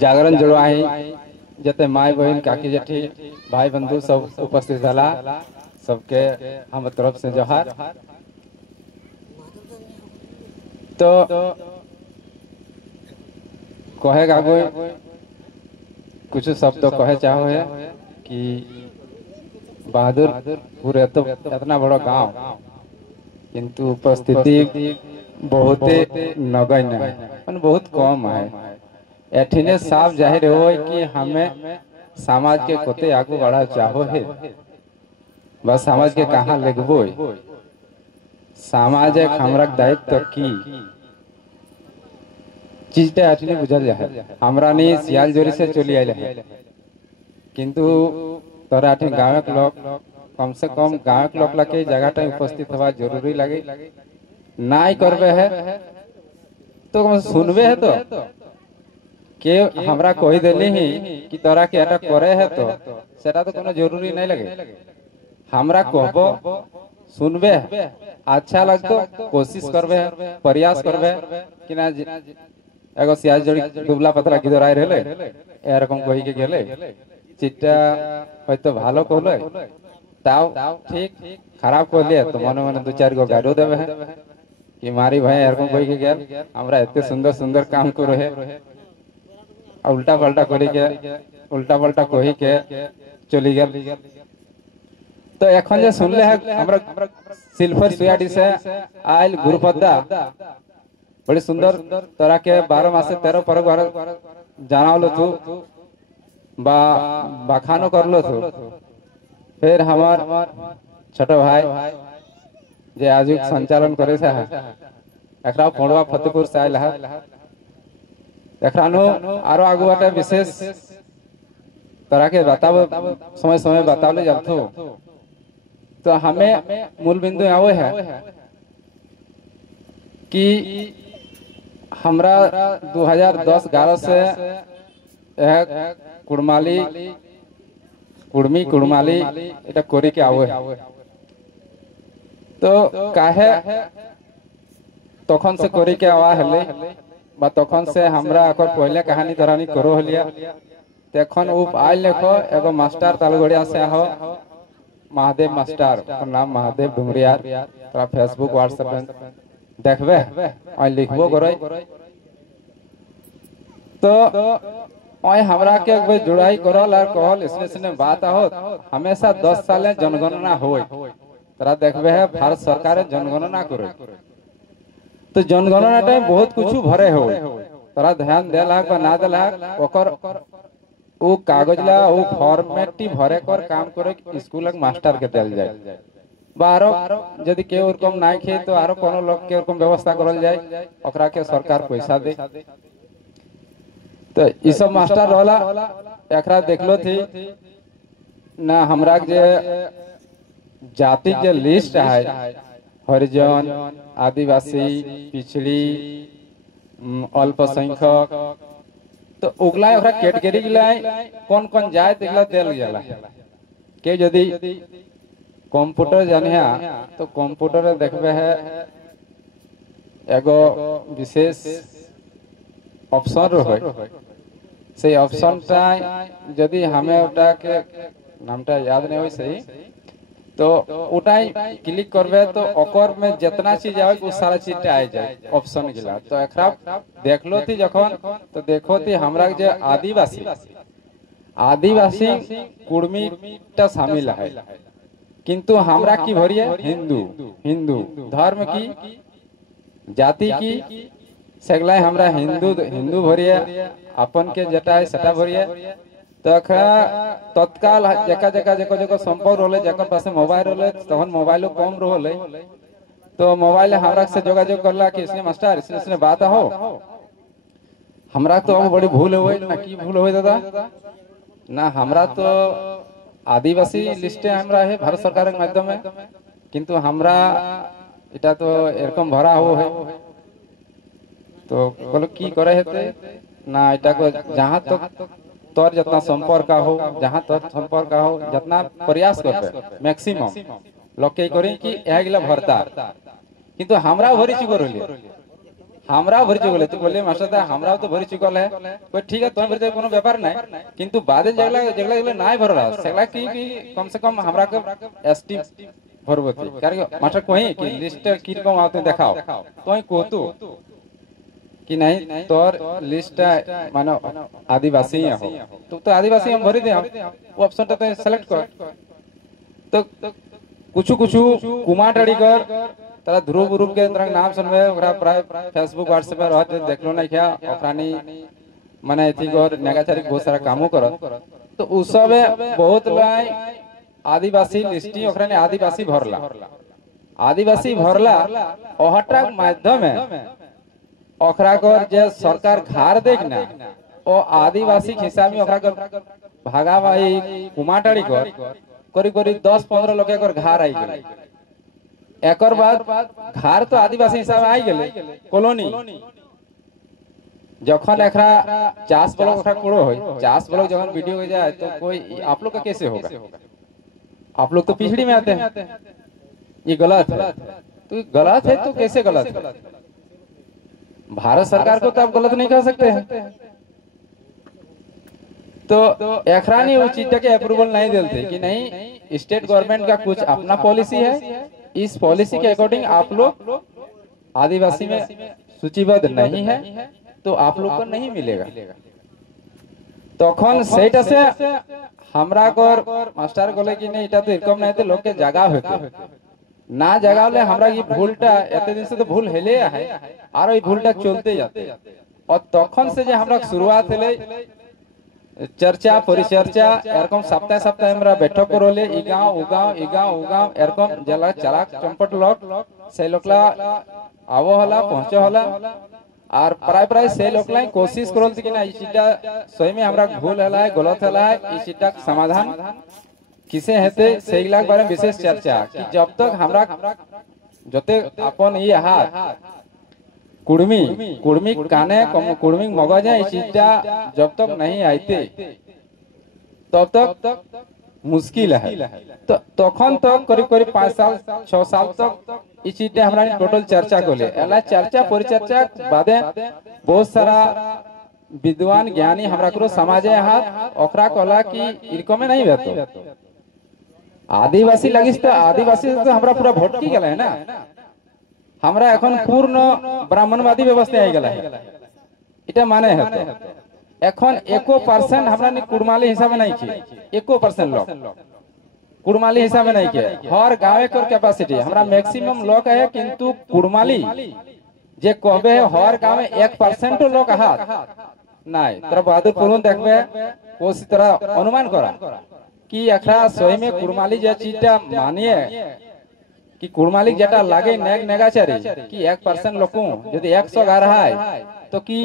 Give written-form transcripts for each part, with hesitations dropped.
जागरण जुड़वाही जते माय बहन काकी जेठी भाई बंधु सब उपस्थित हला सबके हम तरफ से जोहार। तो कहे गागो कुछ शब्द तो कहे चाहो है कि बहादुरपुर तो इतना बड़ा गांव किंतु उपस्थिति बहुत नगण्य है, बहुत कम है। एठिने साफ जाहिर हो कि हमें समाज के कोते आगू बढ़ा चाहो है, बस समाज के कहाँ लगबो समाज एक हमरा दायित्व की चीजटा एठिने बुझल जाए। हमरा नहीं सियाल जोरी से चली आइले है किंतु तोरा एठिन गाँव के लोग कम से कम गाँव के लोग लगे जगह उपस्थित हवा जरूरी लगे नाई करबे है तो सुनबे है तो के हमरा कही दिली ही कि तोरा के एटा करे है तो सेटा तो कोनो जरूरी नहीं लगे। हमरा कहबो सुनबे अच्छा लगतो कोशिश करबे प्रयास करबे कि ना एगो सियाज जोड़ी दुबला पतला किधर आए रहले एरकम कही के गेले चिट्टा হয়তো ভালো করলে তাও ঠিক খারাপ করলে তো মনে মনে दो चार गो गाड़ो देवे है कि मारी भाई एरकम कही के गेल हमरा एते सुंदर सुंदर काम करो है उल्टा पल्टा कही के चली गेल। तो এখন যে শুনলে আমরা सिल्फर सुयाडी से आयल गुरुपद्दा बड़ी सुंदर तोरा के 12 मासे 13 पर जानावलो तू बा बाखानो करलो तू। फिर हमार छोटो भाई जे आज संचालन करे से एकरा पोड़वा फतेहपुर से आयल है एकरानो आरो आगु बाटे विशेष तरह के बताव समय समय बतावले जातो। तो हमें मूल बिंदु आवे है कि हमरा 2010-11 से कुड़माली এটা করি के आवे तो काहे तखन से करी के आवा हले बा तखन से हमरा अकर पहले कहानी धरानी करो हलिया तखन उप आइल लेखो एगो मास्टर तालगड़िया से हो महादेव मास्टर नाम महादेव डुमरियार तोरा फेसबुक व्हाट्सएप में देखबे और लिखबो करे तो ओए हमरा के एक बार जुड़ाई करल और कहल इसने बात हो हमेशा 10 साल जनगणना होय तोरा देखबे है भारत सरकार जनगणना करे तो जनगणना टाइम बहुत कुछ भरे हो तोरा ध्यान देला का ना देला ओकर वो कागज ला वो फॉर्मेट भरे कर काम करे स्कूल मास्टर के देल जाए बारो यदि के ओरकम नाइ खे तो आरो कोनो लोग के ओरकम व्यवस्था करल जाए ओकरा के सरकार पैसा दे। तो ई सब मास्टर रहला एकरा देखलो थी ना हमरा जे जाति जे लिस्ट है हरिजन आदिवासी पिछड़ी अल्पसंख्यक तो उगला ओकरा कैटेगरी गिलाई कौन कौन जाए देखला देल जाला के यदि कंप्यूटर जानिया तो कंप्यूटर देखबे है एगो विशेष ऑप्शन रहे से ऑप्शन टा यदि हमें ओटा के नामटा याद नहीं होई सही तो उठाई क्लिक करबे तो ओकर में जितना चीज आवे वो सारा चीज आ जाए ऑप्शन गिला। तो एकरा देखलो थी जखन तो देखो थी हमरा जे आदिवासी कुर्मी टा शामिल है किंतु हमरा की भरिए हिंदू धर्म की जाति की सेगलाई हमरा हिंदू भरिए अपन के जटा है सटा भरिए तो तत्काल जगह संपर्क रोले जकर पास मोबाइल रोले तहन मोबाइलो कम रोले तो मोबाइल हमरा से जोगाजोग करला कि इसने मास्टर इसने बात हो हमरा तो बड़ी भूल होई ना की भूल होई दादा ना हमरा तो आदिवासी लिस्टे हमरा है भारत सरकार के माध्यम में किंतु हमरा इटा तो एरकम भरा हो है तो बोलो की करे हेते ना इटा को जहां तक तोर जितना संपर्क हो जहां तक संपर्क हो जितना प्रयास करबे मैक्सिमम लोग के करी कि एगिला भरता किंतु हमरा भरी ची करली हमरा भरी चुकल है। तू बोले मास्टर साहब हमरा तो भरी चुकल है, कोई ठीक है तुम्हें भरी कोनो ব্যাপার নাই, কিন্তু বাদে যেগুলা যেগুলা যেগুলা নাই ভরলা সেগুলা কি কম से कम हमरा के एसटी भरबती कारण मास्टर कोई कि लिस्ट की रकम आते देखाओ तोई को तू कि नहीं तोर लिस्ट मानो आदिवासी हो तो आदिवासी हम भरी दे, वो ऑप्शन तो सेलेक्ट कर। तो कुछ कुछ कुमाटाड़ी कर तारा ध्रुव रूप के तरह नाम सुनवे ओकरा प्राय फेसबुक व्हाट्सएप पर रहत देखलो नहीं क्या ओकरानी माने एथी कर नेगाचारी बहुत सारा कामो कर। तो उ सब बहुत लाई आदिवासी लिस्टी ओकराने आदिवासी भरला, आदिवासी भरला ओहटा माध्यम ओकरा कर जे सरकार घर देखना ओ आदिवासी हिसाब में ओकरा कर भागावाई कुमाटाड़ी कर करीब करीब 10-15 लोग एक घर आई गए। एक बाद घर तो आदिवासी हिसाब आई गए कॉलोनी जखन एकरा चास ब्लॉक ओकरा कोड़ो होय चास ब्लॉक जखन वीडियो हो जाए तो कोई आप लोग का कैसे होगा? आप लोग तो पिछड़ी में आते हैं, ये गलत है। तो गलत है तो कैसे गलत है? भारत सरकार को तो आप गलत नहीं कह सकते हैं। तो एकरानी उस चीज के अप्रूवल नहीं देते कि नहीं स्टेट गवर्नमेंट का कुछ अपना पॉलिसी है, इस पॉलिसी के अकॉर्डिंग आप लोग आदिवासी में सूचीबद्ध नहीं है तो आप लोग को नहीं मिलेगा। तखन सेटा से हमरा को मास्टर बोले कि नहीं इटा तो इरकम नहीं तो लोग के जगह होते ना जगह ले हमरा ये भूलटा एते दिन से तो भूल हेले है और ये भूलटा चलते जाते और तखन से जे हमरा शुरुआत हेले चर्चा परिचर्चा एरकम सप्ताह सप्ताह हमरा बैठक करले ई गांव उ गांव एरकम जला चराक चंपट लोग से लोकला आवो होला पहुंचे होला और प्राय प्राय से लोकला कोशिश करल कि ना ई चीजटा सही में हमरा भूल होला है गलत होला है ई चीजटा समाधान किसे हेते सेगला बारे में विशेष चर्चा कि जब तक हमरा जते अपन ई हाथ कुड़मी कुड़मी काने कुड़मी मगज है चीजटा जब तक नहीं आते तब तक मुश्किल है। तो तखन तक करीब करीब 5 साल 6 साल तक ई चीजटा हमरा टोटल चर्चा कोले एला चर्चा परिचर्चा बादे बहुत सारा विद्वान ज्ञानी हमरा को समाजे हाथ ओकरा कहला कि इरकमे नहीं भेतो आदिवासी लगिस तो आदिवासी तो हमरा पूरा भटकी गेला है ना, हमरा এখন পূর্ণ ব্রাহ্মণবাদী ব্যবস্থা হয়ে গেল এটা মানে হতে এখন 1% हमरा ने कुड़माली हिसाब में नहीं की 1% लोग कुड़माली हिसाब में नहीं के हर गांव कर कैपेसिटी हमरा मैक्सिमम लोग है किंतु कुड़माली जे कहबे हर गांव में 1% लोग हाथ নাই তোরা বাহাদুরপুর দেখবে কোসি तरह अनुमान करा कि एकरा सही में कुड़माली जे चीजटा मानिए कि कुड़मालिक जेटा लागे नेग नेगाचारी कि 1% लोगों यदि 100 घर है तो कि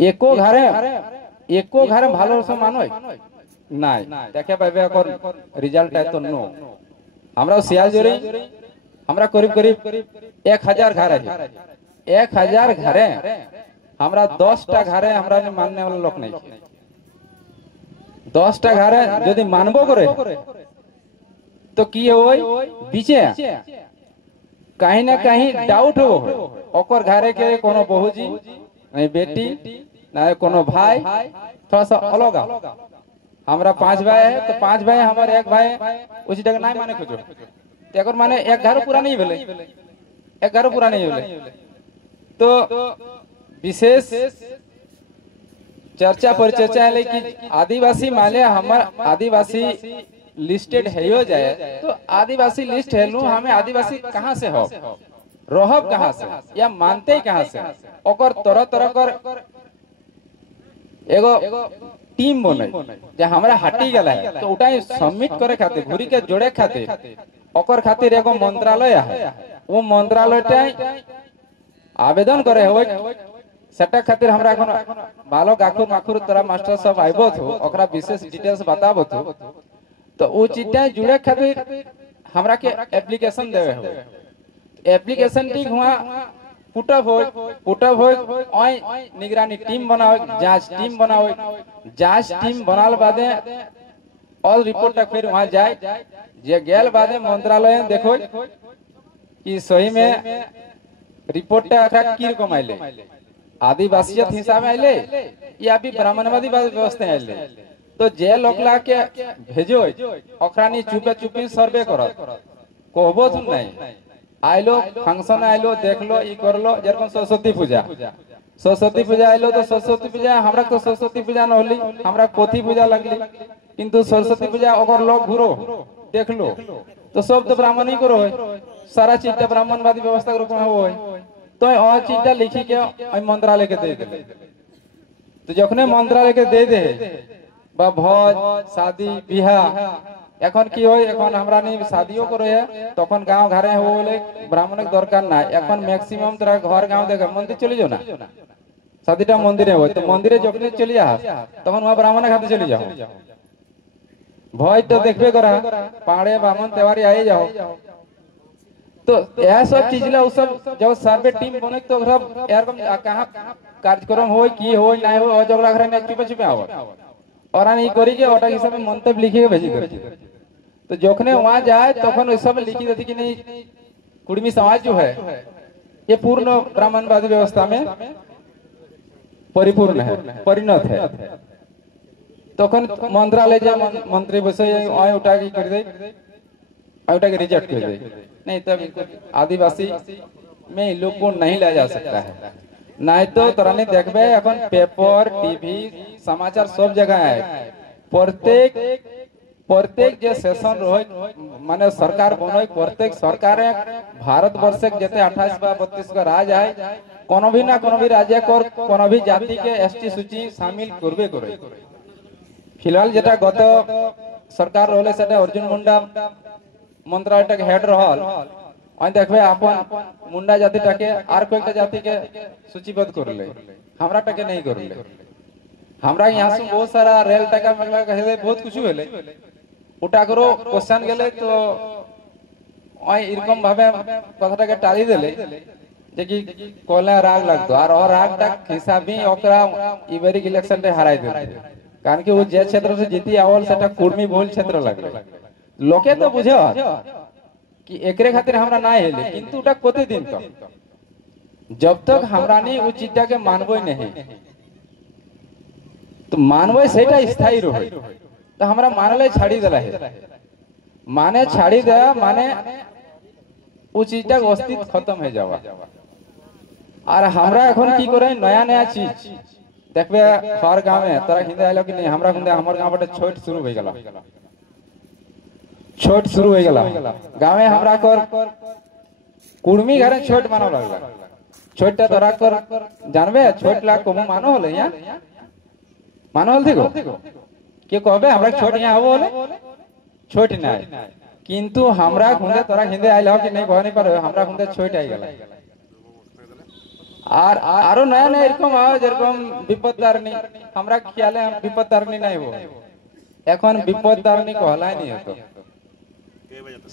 एको घरे ভালো সব মানয় নাই দেখে পাবে এখন রিজাল্ট है तो नो हमरा सियाल जोरी हमरा करीब करीब 1000 घर है 1000 घरे हमरा 10टा घरे हमरा ने मानने वाला लोग नहीं 10टा घरे यदि मानबो करे तो की होय बीचे कहीं ना कहीं डाउट हो ओकर घरे के कोनो बहुजी नहीं बेटी ना कोनो भाई थोड़ा सा अलग हमरा 5 भाई है तो 5 भाई हमारे एक भाई उसी जगह नहीं माने खोजो तेकर माने एक घर पूरा नहीं भेले एक घर पूरा नहीं भेले। तो विशेष चर्चा परिचर्चा है कि आदिवासी माले हमर आदिवासी लिस्टेड है हो जाए तो आदिवासी लिस्ट है लू हमें आदिवासी कहाँ से हो रहब कहाँ से या मानते कहाँ से ओकर तरह तरह कर एगो टीम बने जे हमरा हटी गला है तो उठाई सबमिट करे खातिर घुरी के जोड़े खातिर ओकर खातिर एगो मंत्रालय है वो मंत्रालयटा आवेदन करे होय सेटा खातिर हमरा एखन बालक आखुर माखुर तोरा मास्टर सब आइबो थो ओकरा विशेष डिटेल्स बताबो थो तो वो चीजटा जुड़े खातिर हमरा के एप्लीकेशन देवे हो एप्लीकेशन ठीक हुआ पुटअप हो निगरानी टीम बनाओ जांच टीम बनाओ जांच टीम बनाल बादे ऑल रिपोर्ट तक फिर वहां जाए जे गेल बादे मंत्रालय देखो कि सही में रिपोर्ट की रकम आइले आदिवासियत हिसाब में आइले या भी ब्राह्मणवादी व्यवस्था आइले तो जे लोकला के भेजो ओकरानी चुपे चुपी सर्वे करत कहबो तुम नहीं आइलो फंक्शन आइलो देखलो ई करलो जेरकम सरस्वती पूजा आइलो तो सरस्वती पूजा हमरा तो सरस्वती पूजा न होली हमरा पोथी पूजा लगली किंतु सरस्वती पूजा अगर लोग घुरो देखलो तो सब तो ब्राह्मण ही करो है सारा चीज ब्राह्मणवादी व्यवस्था के रूप में हो तो और चीजटा लिखी के मंत्रालय के दे दे तो जखने मंत्रालय के दे दे बा भोज शादी बियाह এখন কি হয় এখন আমরা নি শাদিও করে তখন গাঁও ঘরে হলে ব্রাহ্মণের দরকার না এখন ম্যাক্সিমাম তোরা ঘর গাঁও দেখে মন্দির চলে যাও না শাদিটা মন্দিরে হয় তো মন্দিরে যখন চলে যাও তখন ওয়া ব্রাহ্মণের হাতে চলে যাও ভয় তো দেখবে করা পাড়ে ব্রাহ্মণ তেওয়ারি আই যাও तो यह सब चीज ला उस सब जब सर्वे टीम बने तो सब एरकम कहां कार्यक्रम होय की होय ना होय ओ जगला घरे ने चुपे चुपे आव और आनी करी के ओटा हिसाब में मंतव्य लिखे के भेजी दे तो जोखने वहां जाए तखन सब लिखी देती कि नहीं कुड़मी समाज जो है ये पूर्ण ब्राह्मणवादी व्यवस्था में परिपूर्ण है परिणत है तखन मंत्रालय जे मंत्री बसे आय उठा की कर दे आउटा के रिजेक्ट कर दे नहीं तब आदिवासी में इन लोग को नहीं लाया जा सकता है नहीं तो तरह देखबे এখন पेपर टीवी समाचार सब जगह है प्रत्येक जे सेशन रहे माने सरकार बनोय प्रत्येक सरकार भारत वर्ष के जते 28 बा 32 का राज है कोनो भी राज्य को कोनो भी जाति के एसटी सूची शामिल करबे करे फिलहाल जेटा गत सरकार रहले सेटा अर्जुन मुंडा मंत्रालय हेड रहल और देखबे अपन मुंडा जाति टाके आर कोईटा जाति के सूचीबद्ध करले हमरा टाके नहीं करले हमरा यहां से बहुत सारा रेल टाका मेला कहे बहुत कुछ होले उठा करो क्वेश्चन गेले तो ओय इरकम भाबे कथाटाके टाली देले जे कि कोला राग लागतो और राग टाक हिसाबी ओकरा इबेरी इलेक्शन रे हराई देते कारण कि वो जे क्षेत्र से जीती आवल सेटा कुर्मी बहुल क्षेत्र लागले लोके तो बुझो कि एकरे खातिर हमरा ना हेले किंतु उटा कोते दिन तक जब तक हमरा नी उ चीजटा के मानबो नहीं तो मानबो सेटा स्थायी रहे तो हमरा मानले छाड़ी देला है माने छाड़ी दे माने उ चीजटा अस्तित्व खत्म हो जावा और हमरा এখন কি করে नया नया चीज देखबे हर गांव में तोरा हिंदे आइलो कि नहीं हमरा हिंदे हमर गांव बटे छोट शुरू हो गेला छोट शुरू हो गेला गांव में हमरा कर कुड़मी घरे छोट मानो लागला छोटटा तोरा कर जानबे छोट ला को मानो होले या मानो होल देखो के कहबे हमरा छोट यहां आबो होले छोट নাই किंतु हमरा खुंदे तोरा हिंदे आइलो कि नहीं कहनी पर हमरा खुंदे छोट आई गेला আর আরো নয়া নয়া এরকম যেরকম বিপদতারিণী আমরা খেয়ালে বিপদতারিণী নাই হো এখন বিপদতারিণী कहलाई नहीं হতো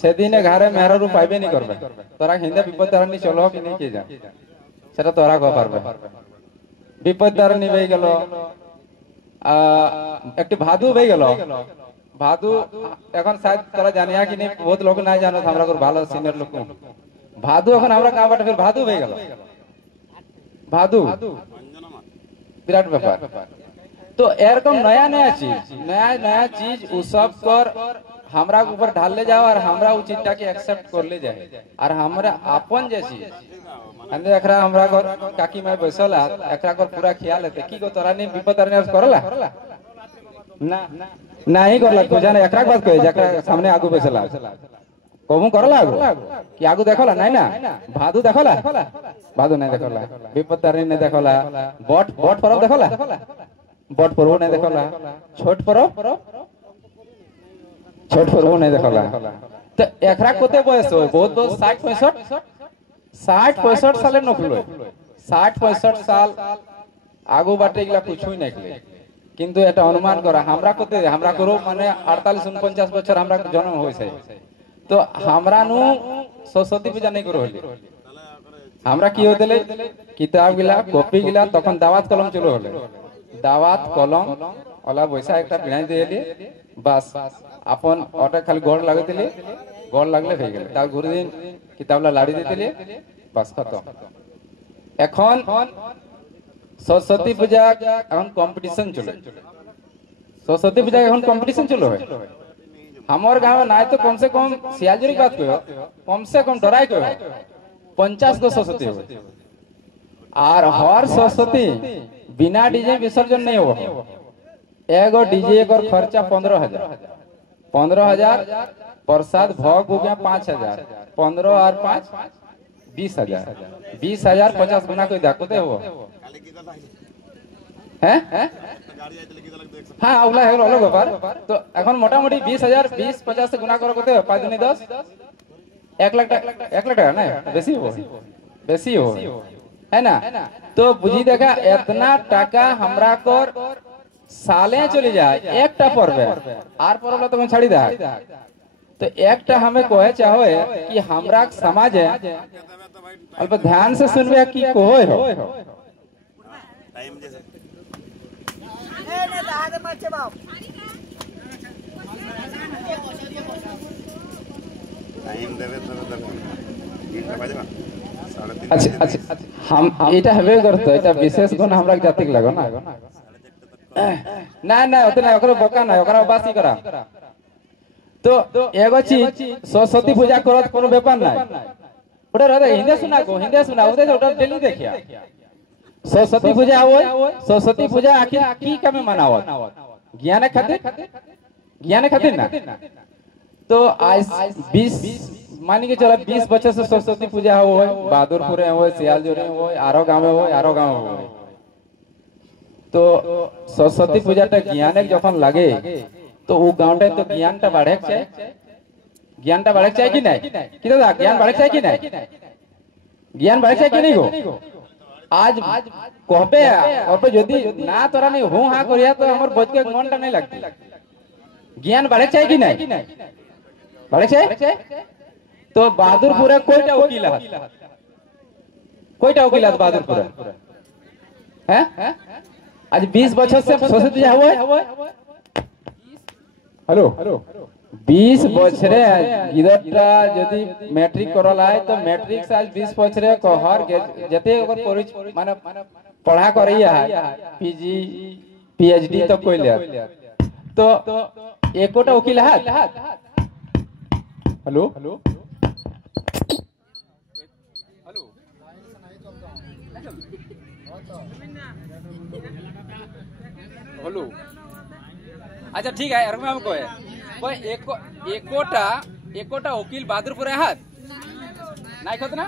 সেদিনে ঘরে মেহরারু পাইবে নি করবে তোরা হিন্দে বিপদতারিণী চলো কি नहीं के जा সেটা তোরা কো পারবে বিপদতারিণী হই গেল একটি ভাদু হই গেল ভাদু এখন शायद তোরা জানিয়া কি नहीं बहुत लोग না জানো আমরা কো ভালো সিনিয়র লোক ভাদু এখন আমরা কাবাটা फिर ভাদু হই গেল भादु विराट व्यापार तो एरकम नया नया चीज उ सब कर हमरा ऊपर ढाल ले जाओ और हमरा उ चीजटा के एक्सेप्ट कर ले जाए और हमरा अपन जैसी अंदर एकरा हमरा घर काकी माई बैसला एकरा कर पूरा ख्याल लेते की को तोरा ने विपद करने करला ना नहीं करला तो जाने एकरा बात कहे जकरा सामने आगु बैसला कबू करला आगु कि आगु देखला नहीं ना भादु देखला भादु नहीं देखला विपत्तारिणी नहीं देखला बट परब देखला बट परब नहीं देखला छोट परब नहीं देखला तो एकरा कोते बयस हो बहुत 60 साले नखलो 60 साल आगु बाटे इला कुछुई नहीं खले किंतु এটা অনুমান করা আমরা কোতে আমরা করো মানে 48 49 বছর আমরা জন্ম হইছে तो हमरा नु सरस्वती पूजा नहीं करो होले हमरा की होतले किताब गिला कॉपी गिला तखन दावत कलम चलो होले दावत कलम ओला पैसा एकटा पिनाई देले बस अपन ओटा खाली गोड़ लागतिले गोड़ लागले हो गेले ता गुरु दिन किताबला लाड़ी देतिले बस खत्म এখন सरस्वती पूजा এখন কম্পিটিশন চলে सरस्वती पूजा এখন কম্পিটিশন চলে হয় हमार गाँव में ना तो कम से कम सियालजोरी की बात कम से कम डराई कहो 50 गो सरस्वती हो और हर सरस्वती बिना डीजे विसर्जन नहीं हो एगो डीजे का खर्चा 15,000 प्रसाद भोग हो गया 5,000 15 और 5 20,000 20,000 50 गुना कोई देखते हो हैं हाँ अगला है अलग ব্যাপার তো এখন মোটামুটি 20,000 20-50 से गुना करो कते 5 दूनी 10 1 लाख টাকা না बेसी हो है ना तो बुझी देखा इतना टाका हमरा कर साले चली जाए एकटा पर्वे आर पर्व तो छाड़ी दे तो एकटा हमें कहे चाहे कि हमरा समाज है अल्प ध्यान से सुनबे की कोई हो टाइम जैसे टाइम देवे तो अच्छा अच्छा हम এটা হবে করতে এটা বিশেষ গুণ আমরা জাতিক লাগো না না না ওতে না ওকরে বকা না ওকরা বাসি করা তো এগো চীজ सरस्वती पूजा করত কোনো ব্যাপার নাই ওটা রাতে হিন্দে শোনা ওতে ওটা ডেলি দেখিয়া सरस्वती पूजा हो सरस्वती पूजा आखिर की कमे मनावत ज्ञान खातिर ना तो आज 20 मानी के चला 20 बच्चे से सरस्वती पूजा हो बहादुरपुरे हो सियालजोरी हो आरो गांव हो तो सरस्वती पूजा टा ज्ञान जखन लगे तो वो गाँवटा तो ज्ञानटा बढ़े चाहिए कि नहीं कि दादा ज्ञान बढ़े चाहिए कि नहीं ज्ञान बढ़े चाहिए कि नहीं गो आज कहबे और यदि ना तोरा नहीं हूं हां करिया तो हमर बच के मनटा नहीं लगती ज्ञान बढ़े चाहिए कि नहीं बढ़े चाहिए तो बहादुरपुरे कोईटा वकीलात बहादुरपुरे हैं आज 20 बछर से सरस्वती पूजा हुआ हेलो 20 बछरे इधरटा यदि मैट्रिक करल है तो मैट्रिक से आज 20 बछरे कहर जते ओकर माने पढ़ा करैया है पीजी पीएचडी तो कोई ले तो एकोटा वकील है हेलो हेलो अच्छा ठीक है यार मैं हमको है कोई एकोटा वकील बहादुरपुर हाथ नहीं खत ना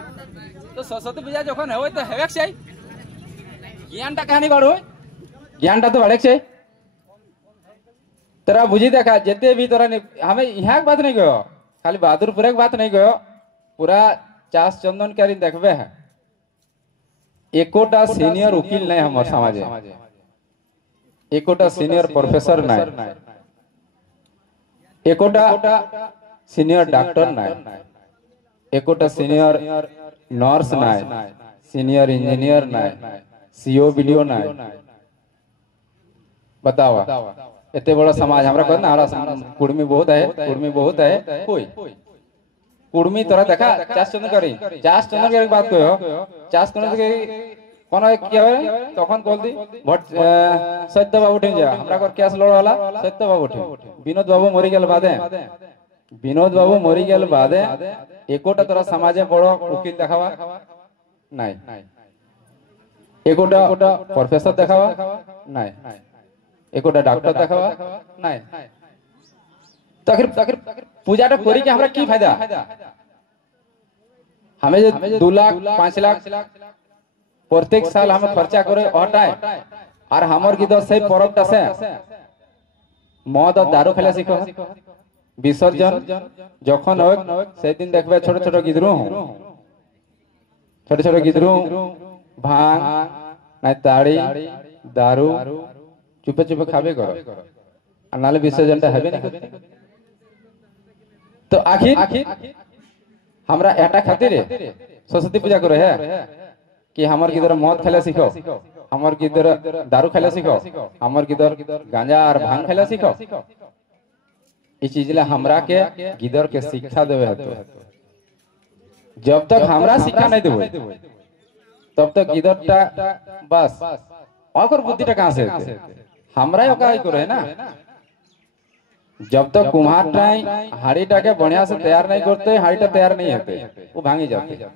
तो सरस्वती पूजा जखन है तो हेवेक चाहिए ज्ञानटा कहानी बढ़ो ज्ञानटा तो बढ़े चाहिए तोरा बुझी देखा जेते भी तोरा हमें यहाँ बात नहीं गयो खाली बहादुरपुर की बात नहीं गयो पूरा चास चंदन के देखबे है एकोटा सीनियर वकील नहीं हमार समाज एकोटा सीनियर प्रोफेसर नहीं एकोटा सीनियर डॉक्टर नहीं एकोटा सीनियर नर्स नहीं सीनियर इंजीनियर नहीं सीओ वीडियो नहीं बतावा इतने बड़ा समाज हमरा कहत ना हमरा कुड़मी बहुत है कोई कुड़मी तोरा देखा चास चंदन करी बात कहो चास चंदन के কোন কি হবে তখন কল দি ভোট সত্য বাবু উঠে যা আমরা কর কেস লড় হলা সত্য বাবু উঠে বিনোদ বাবু মরি গেল বাদে এकोटा তোরা সমাজে বড় উকিল দেখাবা নাই एकोटा प्रोफेसर देखावा নাই एकोटा डॉक्टर देखावा নাই तो आखिर पूजाटा करी के हमरा की फायदा हमें 2 लाख 5 लाख प्रत्येक साल हमें खर्चा करे हटाए और हमर गिदर से परबटा से मद और दारू खेला शिखो विसर्जन जखन हो से दिन देखबे छोट छोट गिदरू भांग ना ताड़ी दारू चुपे चुपे खाबे करो और नाले विसर्जनटा हेबे नहीं तो आखिर हमरा एटा खातिर सरस्वती पूजा करे है कि हमर किधर मद खेला सीखो हमर किधर दारू खेला सीखो हमर किधर गांजा और भांग खेला सीखो इस चीज ला हमरा के गिदर के शिक्षा देवे हतो जब तक हमरा शिक्षा नहीं देबो तब तक गिदरटा बस और बुद्धिटा कहाँ से हमरा ओकाई करे ना जब तक कुम्हारटाई हाड़ीटाके बढ़िया से तैयार नहीं करते हाड़ीटा तैयार नहीं होते वो भांगी जाते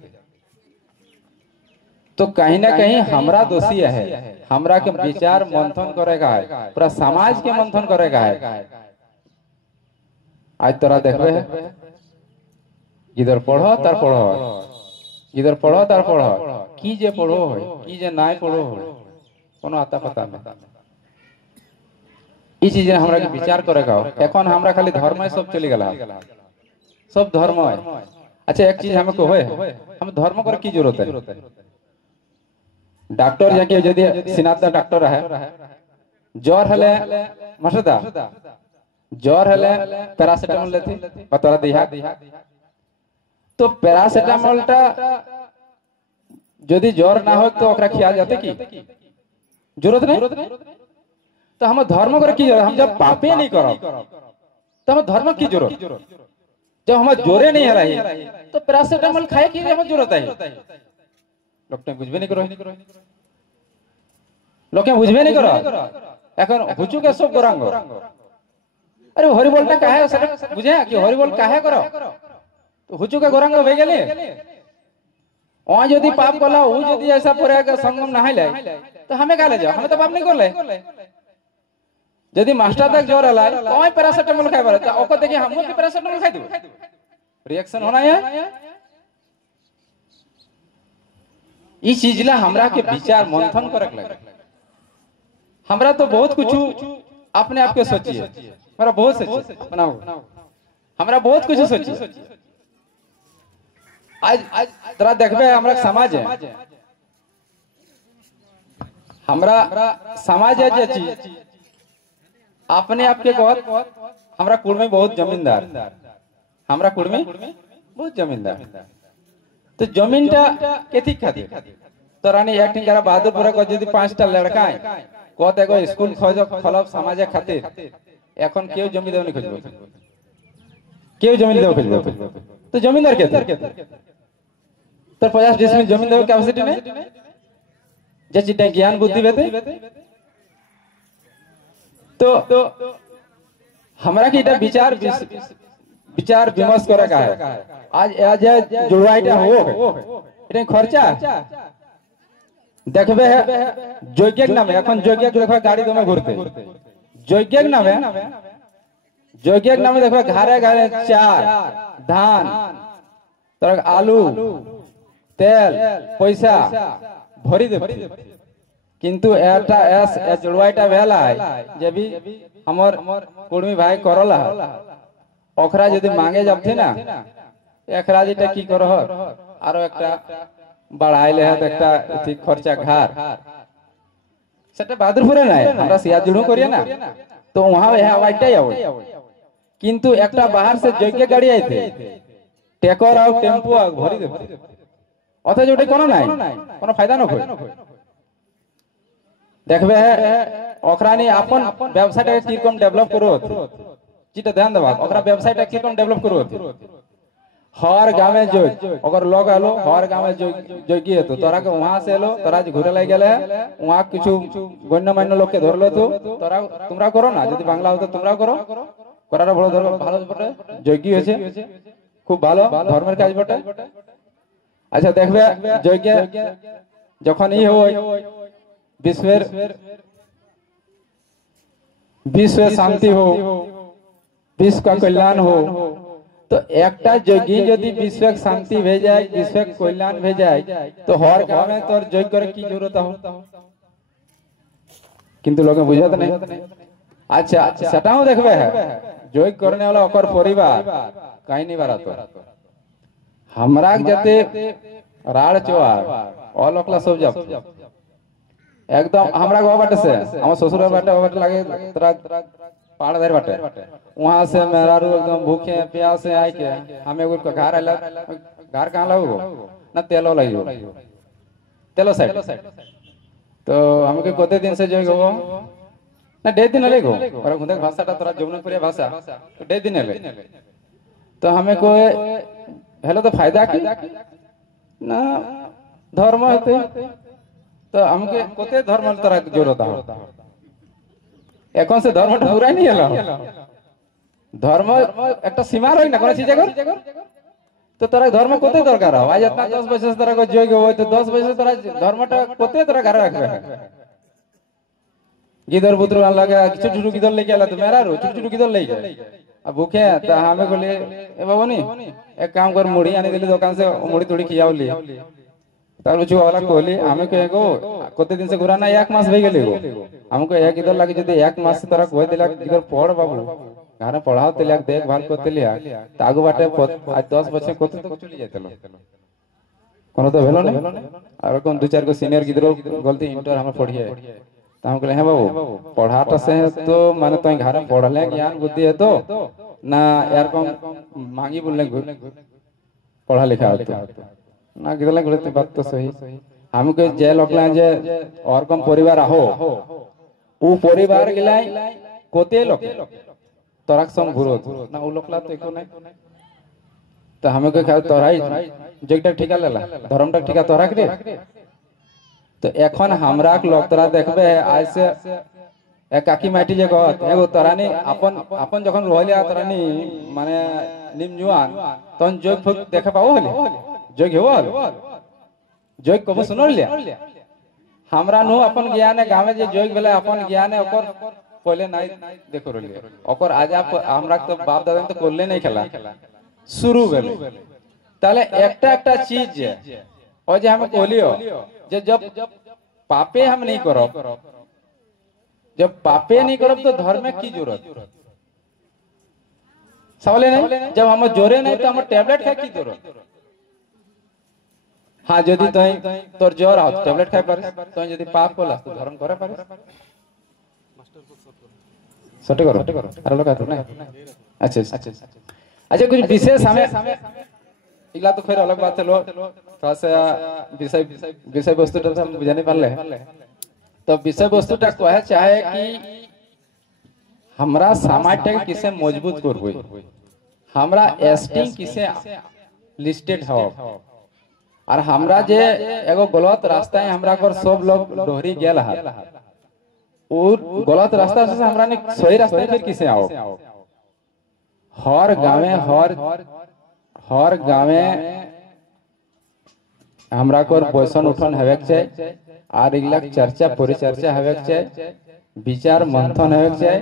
तो कहीं ना कहीं हमरा दोषी है हमरा के विचार मंथन करेगा है पूरा समाज के मंथन करेगा है आज तोरा देखबे इधर पढ़ो तार पढ़ो इधर पढ़ो तार पढ़ो की जे पढ़ो है की जे नाय पढ़ो है कोनो आता पता नहीं ई चीज हमरा के विचार करेगा এখন हमरा खाली धर्म सब चली गला सब धर्म है अच्छा एक चीज हमें को है हम धर्म कर की जरूरत है डॉक्टर जाके यदि सिनाता डॉक्टर है ज्वर हले मसदा ज्वर हले पैरासिटामोल लेती बतरा दिहा तो पैरासिटामोलटा यदि ज्वर ना हो तो ओकरा खिया जाते की जरूरत नहीं तो हम धर्म कर की जरूरत हम जब पापे नहीं करो तो हम धर्म की जरूरत जब हम जोरे नहीं है रही तो पैरासिटामोल खाए की हम जरूरत है लोग बुझबे नहीं करो लोग बुझबे नहीं करो এখন হুচুকে সব গরাঙ্গ আরে হরিবলটা কাহে সেটা বুঝে কি হরিবল কাহে করো তো হুচুকে গরাঙ্গ হয়ে গেলে ও যদি পাপ করলা ও যদি ऐसा পরে সঙ্গম না হইলে তো हमें কালে যাও हम तो पाप नहीं करले যদি মাস্টার तक जोर हला कोई पैरासिटामोल खाए बारे तो ओको देखि हम भी पैरासिटामोल खाई देबो रिएक्शन होना है ई चीजला हमरा के विचार मंथन करक लगे हमरा तो बहुत कुछ अपने आप के सोचिए हमरा बहुत सोचिए बनाओ हमरा बहुत कुछ सोचिए आज तोरा देखबे हमरा समाज है हमरा समाज है जे चीज अपने आप के कहत हमरा कुल में बहुत जमींदार हमरा कुल में बहुत जमींदार तो जमीनटा केथी खातिर तोरानी एक्टिंग करा बहादुरपुर को यदि 5टा लड़का है কত এগো স্কুল খলব সমাজে খাतिर এখন কেউ জমি দেব নি খুঁজবে কেউ জমি দেব খুঁজবে তো জমিদার কে তোর 50 ডিসমিল জমি দেব ক্যাপাসিটি নেই যে চিটা জ্ঞান বুদ্ধি বেতে तो हमरा के এটা विचार विमर्श करे का है आज जुड़वाईटा हो এটা खर्चा देखबे যোগ্যক নামে এখন যোগ্যক দেখো গাড়ি দমে ঘুরতে যোগ্যক নামে দেখো ঘরে ঘরে চাল ধান তোর আলু তেল পয়সা ভরি দেবে কিন্তু এটা এস জড়वाईटा भेलाय जे भी हमर कुर्मी भाई करला ओखरा यदि मांगे जाबथे ना एकरा जेटा की करह आरो एकटा बढ़ाइले है একটা ঠিক খরচা ঘর সেটা বাহাদুরপুরে নাই আমরা সিয়াজুড়ু করিয়া না তো वहां है वाइटाই आवे কিন্তু একটা बाहर से যোগ্য গাড়ি আইতে টেকর আর টেম্পো ভরি দেবে অথচ ওটা কোনো নাই কোনো फायदा न হয় देखबे ओखरानी अपन व्यवसायटा की कम डेवलप करो जेटा ध्यान देबा ओकरा व्यवसायटा की कम डेवलप करो हर गांव में जो अगर लोग आलो हर गांव में जोगी है तो तोरा के वहां से लो तोरा घुरे लाई गेले वहां किछु गण्यमान्य लोग के धरलो तो तोरा তোমরা করো না যদি বাংলা হতো তোমরা করো করাটা বড় ধর্ম ভালো বটে যোগী হয়েছে খুব ভালো ধর্মের কাজ বটে আচ্ছা দেখবে যোগ্য যখন ই হয় विश्व शांति हो विश्व का कल्याण हो तो एकटा योगी यदि विश्व शांति भे जाए विश्व कल्याण भे जाए तो हर गांव में तोर योग्य करे की जरूरत हो किंतु लोग बुझत नहीं अच्छा सेटाও देखबे है योग्य करने वाला ओकर परिवार काई नहीं बारा तो हमरा जते राड़ चोआ ओलकला सब जाब एकदम हमरा गांव बाटे से हम ससुर बाटे लागे तोरा पहाड़ धर बाटे वहां से मेहरारू एकदम भूखे प्यासे आए के हमें एगो घर आला घर कहां लगो ना तेलो लगियो तेलो साइड तो हमके कोते दिन से जो गो ना डे दिन लेगो और खुदे भाषाटा तोरा जमुनापुरिया भाषा तो डे दिन ले तो हमें को हेलो तो फायदा की ना ধর্ম হতে তো আমাকে কত ধর্ম তারা জোরত এখন সে ধর্মটা পুরাই নিয়ে এলাম ধর্ম একটা সীমা রই না কোন চিজে তো তারা ধর্ম কত দরকার আজ আপনার 10 বছর তারা যোগ্য হয় তো 10 বছর তারা ধর্মটা কত তারা ঘরে রাখবে গিদর পুত্র লাগে ছোট ছোট গিদর লেগে এলা তো মেরারো ছোট ছোট গিদর লেগে अब भूखे तो हमें बोले ए बाबू नी एक काम कर मुड़ी आने दिली दुकान से मुड़ी थोड़ी खियाव ली तार बुझु वाला कोली हमें कहेगो कते दिन से घुराना एक मास भई गेले गो हमको एक इधर लागे जदि एक मास से तरह कोई दिला इधर पढ़ बाबू घरे पढ़ाओ तेले देखभाल करते लिया तागु बाटे आज 10 बच्चे कते तक चली जातलो कोनो तो भेलो ने और कोन दो चार को सीनियर गिदरो गलती इंटर हम पढ़िए तो हम कहले हैं बाबू पढ़ाटा से तो माने तो घर में पढ़ले ज्ञान बुद्धि है तो ना यार कम मांगी बोलने पढ़ा लिखा है तो ना किधर गलत बात तो सही हमको जे लोकला जे और कम परिवार आहो उ परिवार गिलाई कोते लोक तोराक संग घुरो ना उ लोकला तो एको नहीं तो हमें को खाओ तोराई जेटा ठिका लेला धर्मटा ठिका तोराक रे तो এখন हमरा लोग तोरा देखबे आज से एक काकी माटी जे गत एगो तरानी अपन अपन जखन रहलिया तरानी माने निम जुआन तन जोग फुक देखे पाओ हले जोग होल जोग कबो सुनल लिया हमरा नु अपन ज्ञान गावे जे जोग भेले अपन ज्ञान ओकर पहले नहीं देखो रहलिया ओकर आज आप हमरा तो बाप दादा तो करले नहीं खेला शुरू भेले ताले एकटा एकटा चीज और जे हम कहलियो जे जब पापे हम नहीं करब जब पापे नहीं करब तो धर्म में की जरूरत सवाल नहीं जब हम जोरे नहीं तो हम टैबलेट खाए की जरूरत हाँ यदि तोर जोर आओ टैबलेट खाए पारे तो यदि पाप कोला तो धर्म करे पारे सटे करो अरे लोग आते ना अच्छा अच्छा कुछ विशेष हमें इला तो फिर अलग बात है लो थोड़ा सा विषय वस्तुटा हम बुझाने पारले तो विषय वस्तुटा कहे चाहे कि हमरा समाजटा किसे मजबूत करबो हमरा एस्टिंग किसे लिस्टेड हो और हमरा जे एगो गलत रास्ता है हमरा कर सब लोग डोहरी गेल है और गलत रास्ता से हमरा ने सही रास्ता फिर किसे आओ हर गाँवे हमरा को बसन उठन हेवेक छे और इगला चर्चा परिचर्चा हेवेक छे विचार मंथन हेवेक छे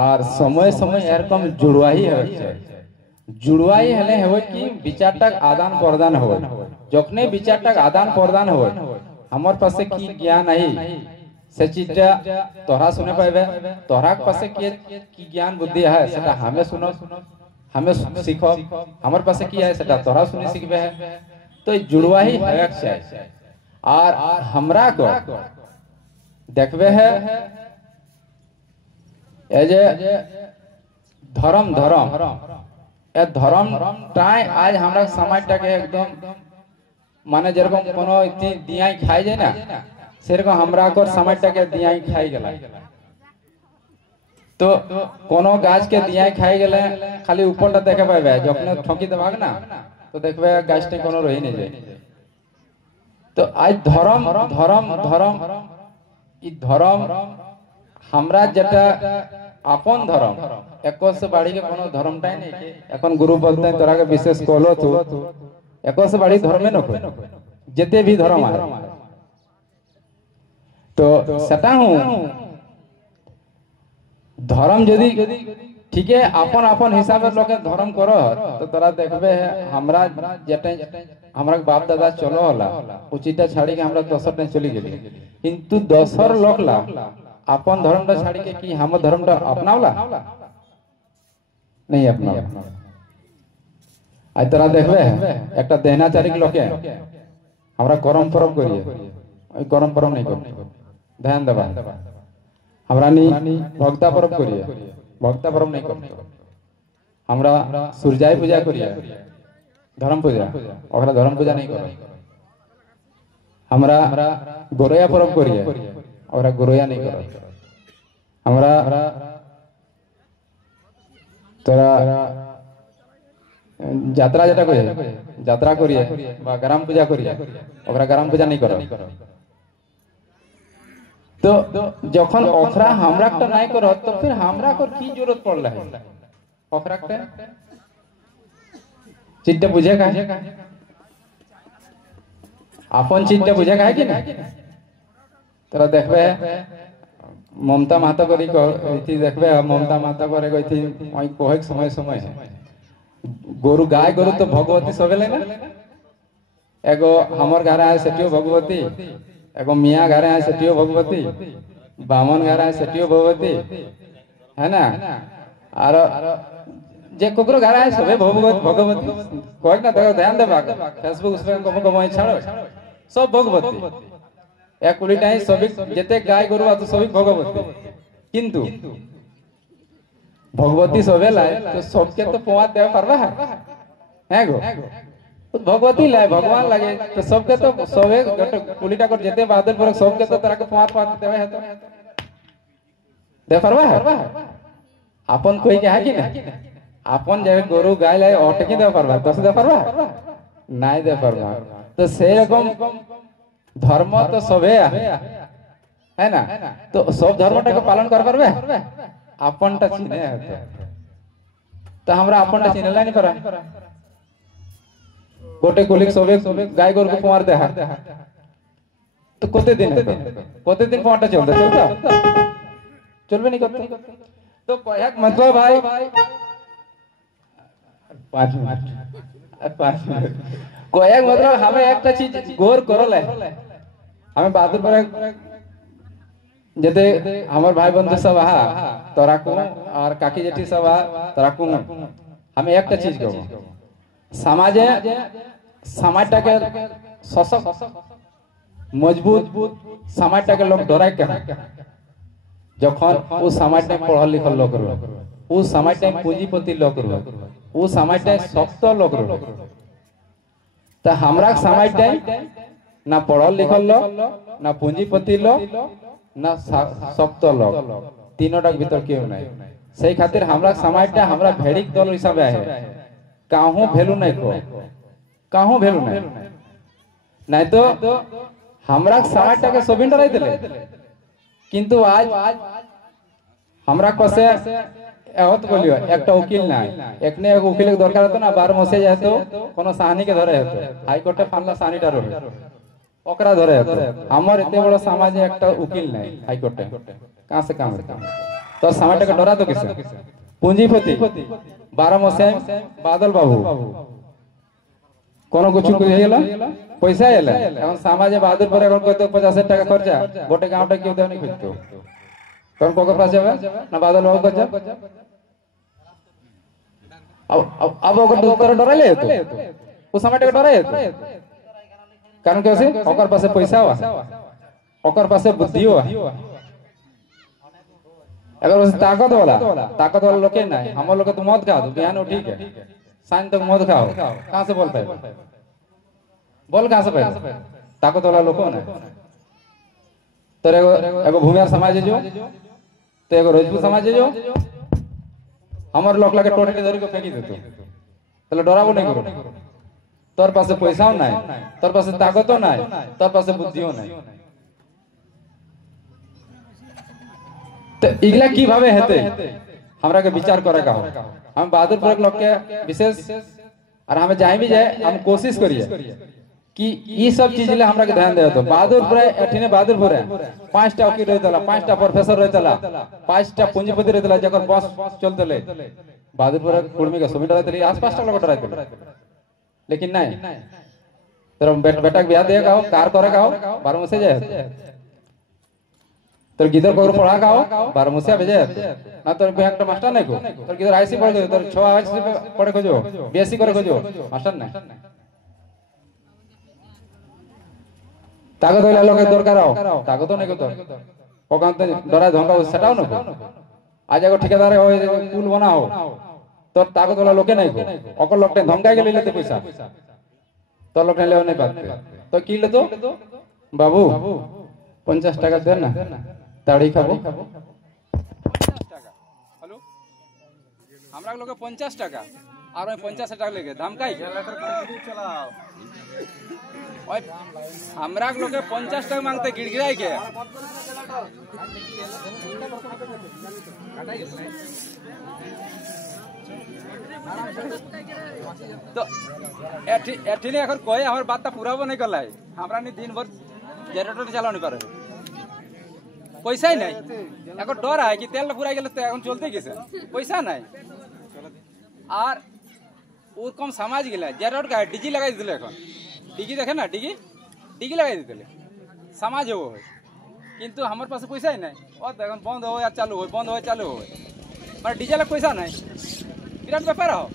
और समय समय एरकम जुड़वाई हेवेक छे जुड़वाई हेले हेवे कि विचारटा आदान प्रदान होय जखने विचारटा आदान प्रदान होय हमर पासे की ज्ञान आई से चीजटा तोरा सुने पाइबे तोरा पासे की ज्ञान बुद्धि है सेटा हमें सुनो हमें सीखो हमारे पास की है सेटा तोरा सुनी सीखबे है तो जुड़वा ही हेवेक छे और हमरा को देखबे है ए जे धर्म ए धर्म टाइ आज हमरा समाजटा के एकदम माने जेरकम कोनो इति दियाई खाइ जाय ना सेरकम हमरा को समाजटा के दियाई खाइ गेला तो कोनो गाछ के दियाई खाई गेले खाली ऊपरटा देखे पाबे जखने ठोकी देबाक ना तो देखबे गाछटे कोनो रहि नै जाय तो आज धर्म ई धर्म हमरा जेटा अपन धर्म एको से बाड़ी के कोनो धर्मटाই नै के এখন गुरु बोलते तोरा के विशेष कहलो तू एको से बाड़ी धर्म में न कोई जेते भी धर्म है तो सेटा हूं धर्म यदि ठीक है अपन अपन हिसाब से लोग धर्म करो तो तोरा देखबे हमरा जेटे हमरा बाप दादा चलो होला उचिता छाड़ी के हमरा दोसर ने चली गेली किंतु दोसर लोग ला अपन धर्मटा छाड़ी के कि हम धर्मटा अपनावला नहीं अपनावला आज तोरा देखबे एकटा देहनाचारी के लोके हमरा करम परम करिए ओई करम परम नहीं कर ध्यान देबा हमरा नी भक्ता परम करिए भक्ता परम नहीं कर हमरा सूर्याय पूजा करिए धर्म पूजा ओकरा धर्म पूजा नहीं कर हमरा गोरया परम करिए ओकरा गोरया नहीं कर हमरा तोरा যাত্রা যেটা কই যাত্রা করিয়ে বা গ্রাম পূজা করিয়ে ওকরা গ্রাম পূজা नहीं करो तो যখন ওকরা हमराটা नहीं करो तो फिर हमरा को की जरूरत पड़ला है ओकराটা चिट्टे बुझे का अपन चिट्टे बुझे का है कि ना तोरा देखबे ममता माता करी इति देखबे ममता माता करे कइथि ओइ कोहक समय समय गरु गाय गरु तो भगवती सबेले ना एगो हमर घर आए सेटियो भगवती एगो मियां घर आए सेटियो भगवती बामन घर आए सेटियो भगवती है ना और जे कोकरो घर आए सबे भगवती कोई ना देखो ध्यान दे फेसबुक उस पे कम छाड़ो सब भगवती एक उल्टा ही सभी जेते गाय गरु आ तो सभी भगवती किंतु भगवती सबे लाए तो सबके तो पवा देव परवा है गो तो भगवती लाए भगवान लगे तो सबके तो सबे उल्टा कर जेते बादल पर सबके तो तरह के पवा देवे है तो दे परवा अपन कोई के है कि ना अपन जे गरु गाय लाए अटकी दे परवा दस दे परवा नहीं दे परवा तो से रकम धर्म तो सबे है ना तो सब धर्मटा के पालन कर परबे आपनटा चिने है तो हमरा आपनटा चिनेला नहीं करा गोटे कोलिक सबे गाय गरु को मार दे तो कोते दिन पवाटा चलता चलबे नहीं करते तो कहक मतलब भाई 5 मिनट कहक मतलब हमें एक चीज गौर करल है हमें बहादुर पर जते हमार भाई बंधु सब आहा तोरा को और काकी जेठी सब आ तोरा को हमें एक चीज कहबो समाजे समाजटा के सशक्त मजबूत समाजटा के लोग डराय के जखन उ समाजटा पढ़ल लिखल लोग रहो उ समाजटा पूंजीपति लोग रहो उ समाजटा शक्त लोग रहो तो हमरा समाजटा ना पढ़ल लिखल लोग ना पूंजीपति लोग ना शक्त लोग तीनोटा भीतर क्यों नहीं सही खातिर हमरा समाजटा हमरा भेड़िक दल हिसाब है काहू वैल्यू नहीं को काहू वैल्यू नहीं तो हमरा समाजटा के सभी डराई देले किंतु आज हमरा कसे एहत बोलियो एकटा वकील ना एकने एक वकील के दरकार हतो ना 12 मसे जाय तो कोनो साहनी के धरे हतो हाई कोर्टे फानला साहनीटा रहे ओकरा धरे हतो हमर एते बड़ समाज एकटा वकील नहीं हाई कोर्टे कहां से काम तो समाजटा के डरा तो किसे पूंजीपति 12 मसे बादल बाबू कोनो कुछ कहिला पैसा एला এখন সমাজে বাহাদুর পরে এখন কত 50,000 টাকা খরচা গোটে গাঁওটা কেউ দেয় না কিন্তু কোন কোকর পাশে যাবে না বাদল বাবু খরচা अब ओकर दूसरा डराले तो उस समय टका डराए तो कारण के से ओकर पासे पैसा हो ओकर पासे बुद्धि हो अगर उस ताकत वाला लोग के नहीं हम लोग तो मौत खा दो बयान ठीक है सांझ तक मौत खाओ कहां से बोलता है बोल कहां से पहले ताकत वाला लोग कौन है तेरे एगो भूमिहार समाज जो तो एगो राजपूत समाज जो हमर लोग लगे टोटली धरी को फेंकी देतो तले डराबो नहीं करो तोर पासे पैसाओ नहीं तोर पासे ताकतो नहीं तोर पासे बुद्धियो नहीं तो इगला की भावे हेते हमरा के विचार करे का हम बहादुरपुर लोग के विशेष और हमें जाए भी जाए हम कोशिश करिए कि ये सब चीज ले हमरा के ध्यान दे तो बहादुरपुर एठिने बहादुरपुर है 5टा वकील रहतला 5टा प्रोफेसर रहतला 5टा पूंजीपति रहतला जकर बस चलतले बहादुरपुर कुर्मी के सुविधा रहतली आसपास टा लोग रहतले लेकिन नहीं तेरा बेटा के ब्याह देगा कार करेगा 12 से जाए তোর গিদর কোর পড়া গাও 12 মুসিয়া বেজে না তোর একটা মাস্টার নাই কো তোর গিদর আইসি পড়ে তোর 6 আইসি পড়ে খোঁজো বিএসসি করে খোঁজো মাস্টার নাই তাগত হইলা লোকের দরকার আও তাগত নাই কো তোর ওখানতে ডরা ধমকা সেটাও না কো আজ এগো ঠিকাদার হয় পুল বানাও তোর তাগত হইলা লোকে নাই কো অকল লোকটা ধমকাই গেলে নিতে পয়সা তোর লোক নেলেও নাই পাতে তো কি লে তো বাবু 50 টাকা দেন না ताड़ी खाबो 50 টাকা हेलो हमरा लोग 50 টাকা আর ওই 50 টাকা লেগে ধামকাই ওই আমরা লোকে 50 টাকা মাংতে গিড়গিড়াই কে তো এঠিনে এখন কই আমার বাতটা পুরাবো নাই কলাই আমরা নি দিন ভর জেনারেটর চালানো পারে পয়সাই নাই এখন ডর হয় কি তেলটা পুরাই গেলে তো এখন চলতে গেছে পয়সা নাই আর ওরকম সমাজ গেলে জেনারেটর গায়ে ডিজি লাগাই দিলে এখন ডিগি দেখে না ডিগি লাগাই দিলে সমাজ হবো কিন্তু আমার পাশে পয়সাই নাই ও এখন বন্ধ হয় আর চালু হয় বন্ধ হয় চালু হয় মানে ডিজেলের পয়সা নাই বিরাট ব্যাপার হোক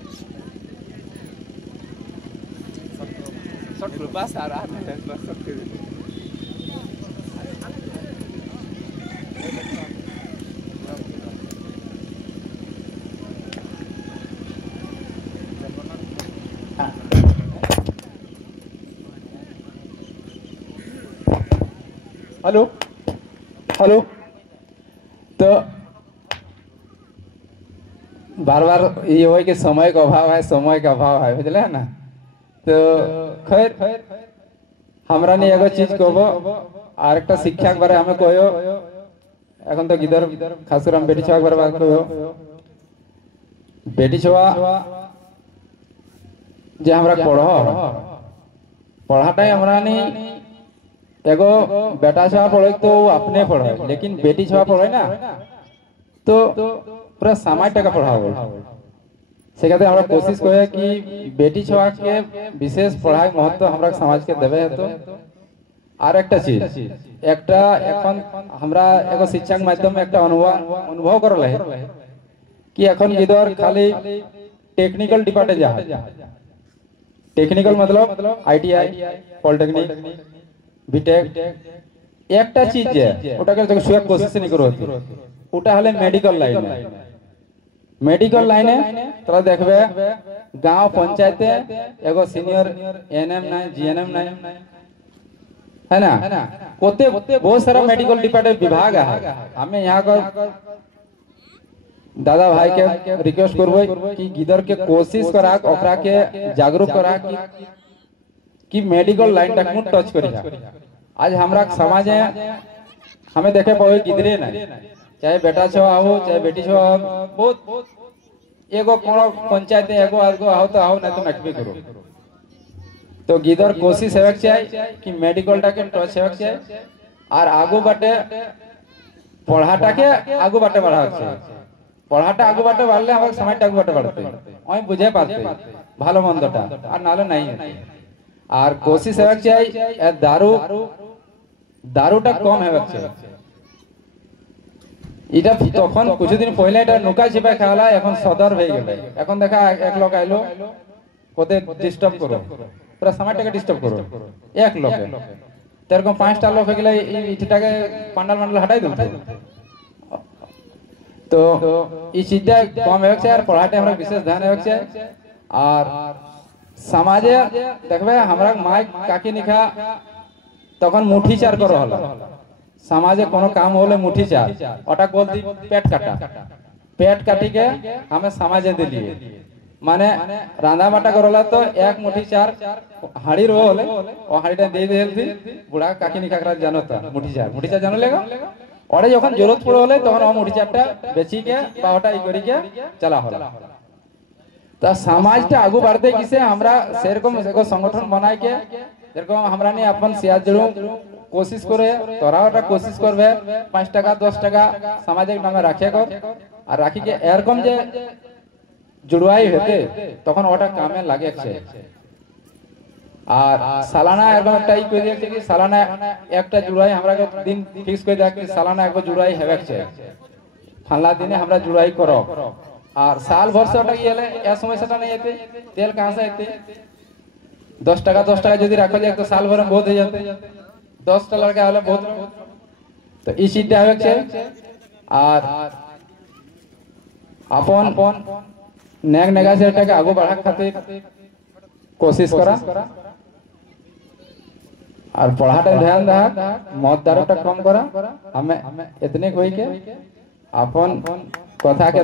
বাস আর हेलो हेलो तो बार बार ये हो कि समय का अभाव है बुझले ना तो खैर हमरा ने एगो चीज कहबो আর একটা শিক্ষার বারে আমি কইও এখন তো গিদার খাসুর আমি বেটি ছোয়া বারে বাত কইও বেটি ছোয়া যে আমরা पढ़ाटाई हमरा नी एगो बेटा छुआ पढ़े तो अपने पढ़े लेकिन बेटी छुआ पढ़े ना तो पूरा समाज टाका पढ़ाबो सेखाते हमरा कोशिश करे कि बेटी छुआ के विशेष पढ़ाई महत्व हमरा समाज के देबे हेतु আর একটা चीज একটা এখন আমরা এগো শিক্ষার মাধ্যমে একটা অনুভব করলে कि এখন গিদর খালি টেকনিক্যাল ডিপার্টমেন্টে যা টেকনিক্যাল मतलब आईटीआई पॉलिटेक्निक बीटेक একটা चीज है ওটাকে যখন সুযোগ কোশিশ নি করো ওটা হলে মেডিকেল লাইনে তোরা দেখবে গাঁও পঞ্চায়েতে এগো সিনিয়র एनएम নাই जीएनएम নাই है ना कोते बहुत सारा मेडिकल डिपार्टमेंट विभाग है हमें यहाँ का दादा भाई के रिक्वेस्ट करबो कि गिदर के कोशिश करा ओकरा के जागरूक करा कि मेडिकल लाइन तक मुट टच करी आज हमरा समाज है हमें देखे पावे गिदरे ना चाहे बेटा छो आओ चाहे बेटी छो बहुत एगो कोनो पंचायत एगो आगो आओ तो आओ ना तो मैटबी करो तो गिदर कोशिश हेवक चाहिए कि मेडिकल टाके टच हेवक चाहिए और आगो बाटे पढ़ाटा के आगो बाटे बढ़ावक चाहिए पढ़ाटा आगो बाटे बढ़ले हमर समाजटा आगो बाटे बढ़ते ओई बुझे पाते ভালো মন্দটা আর নালে নাই আর কোশিশ হেवक चाहिए দারুটা কম হেवक चाहिए এটা তখন কিছুদিন পहिले এটা নুকা চিপা খাওয়ালা এখন সদর হয়ে গেল এখন দেখা এক লোক আইলো কোতে ডিস্টার্ব করো पूरा समाजটাকে ডিস্টার্ব করো এক লোকে তেরকম পাঁচটা লোক হয়ে গেলে এইটাকে পান্ডাল মান্ডাল হটাই দিল তো এই চিন্তা কম হচ্ছে আর পড়াতে আমরা বিশেষ ধ্যান হচ্ছে আর সমাজে দেখবে আমরা মাই কাকি নিখা তখন মুঠি চার করো হলো সমাজে কোনো কাম হলে মুঠি চার ওটা বলতি পেট কাটিকে আমি সমাজে দিলি माने रांधा बाटा करला तो एक मुठी चार हाड़ी रो होले ओ हाड़ीटा दे देलथि बुढ़ा काकी निकाकरा जानता मुठी चार जानो लेगा ओरे যখন जरूरत पड़े होले तखन ओ मुठी चारटा बेची के पावटा इ करी के चला होला ता समाजटा आगु बढ़ते किसे हमरा सेरकम एगो संगठन बनाय के जेरकम हमरा ने अपन सियाज जड़ू कोशिश करे तोराटा कोशिश करबे 5 টাকা 10 টাকা सामाजिक नामे राखे कर और राखी के एरकम जे जुड़वाई होते तখন ওটা কামে লাগেছে আর সালানা এরকম একটা ই কই দিয়েছে কি সালানা একটা জুড়াই আমরাকে দিন ফিক্স করে দেয় কি সালানা একবার জুড়াই হেবেছে ফালা দিনে আমরা জুড়াই করো আর সাল ভর से ওটা গেলে এই সমস্যাটা নাই এতে তেল कहां से आते 10 টাকা যদি রাখা যায় তো সাল ভর में बहुत हो जाते 10 টা लड़का হলে बहुत तो এই চিন্তা হচ্ছে আর अपन नेग नेगा से टाके आगो बढ़ा खातिर कोशिश करा और पढ़ाटा ध्यान दा मत दारूटा कम करा हमें इतने कोई के अपन कथा के